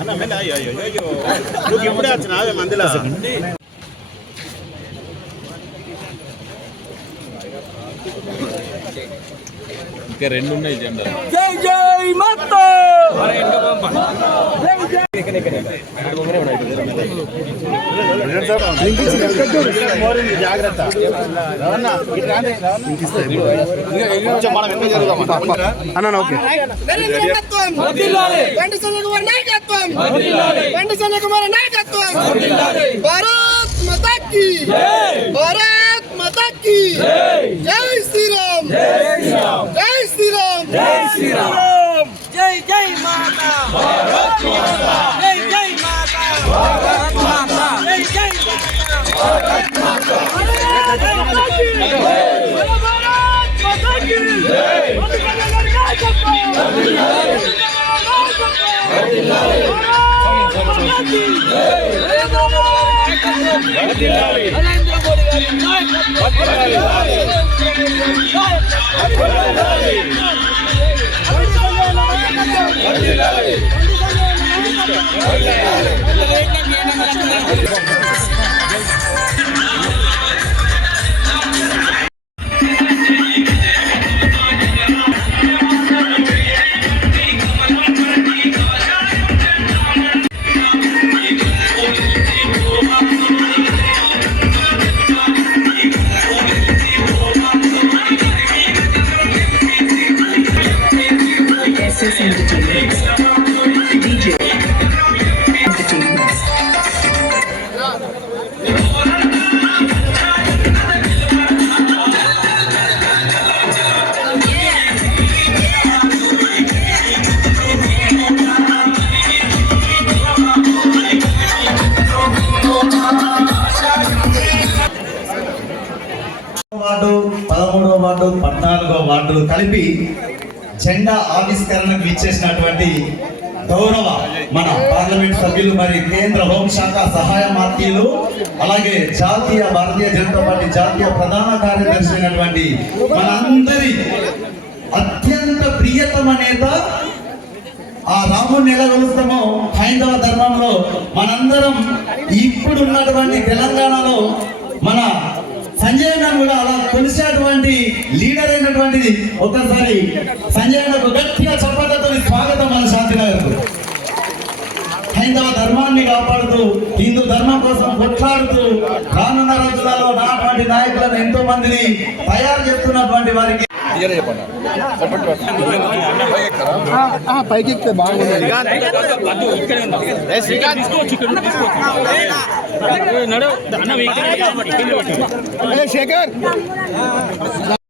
అన్న మెల్ల అయ్యో అయ్యో అయ్యో నువ్వు ఇప్పుడే వచ్చినావే మందిలో ఇంకా రెండు కొంచెం మనం వెనక జరుగుదాం అన్న ఓకే నాయకత్వం కుమార్ భారత్ మాతా భారత్ మాతా కీ జై శ్రీరామ్ జై శ్రీరామ్ జై శ్రీరామ్ జై జై మాతా జై జై మాతా భారత్ మాతా జై జై మాతా నరేంద్ర మోడీ గారి జిల్లాలది Access Entertainment. DJ Entertainment. Ward పదమూడవ వార్డు పద్నాలుగో వార్డులు కలిపి జెండా ఆవిష్కరణకు ఇచ్చేసినటువంటి గౌరవ మన పార్లమెంట్ సభ్యులు మరి కేంద్ర హోంశాఖ సహాయ మంత్రులు అలాగే జాతీయ భారతీయ జనతా పార్టీ జాతీయ ప్రధాన కార్యదర్శి అయినటువంటి మనందరి అత్యంత ప్రియతమ నేత ఆ రాముడిని ఎలా కొలుస్తామో హైందవ ధర్మంలో మనందరం ఇప్పుడు ఉన్నటువంటి తెలంగాణలో మన సంజయ్ కూడా లీడర్ అయినటువంటిది ఒకసారి సంజయ్ గారు గట్టిగా చప్పట్లతో స్వాగతం మన శాంతినగర్ హైందవ ధర్మాన్ని కాపాడుతూ హిందూ ధర్మం కోసం కొట్లాడుతూ రానున్న రోజులలో నాటువంటి నాయకులను ఎంతో మందిని తయారు చేస్తున్నటువంటి వారికి పైకి బాగుంది శేఖర్!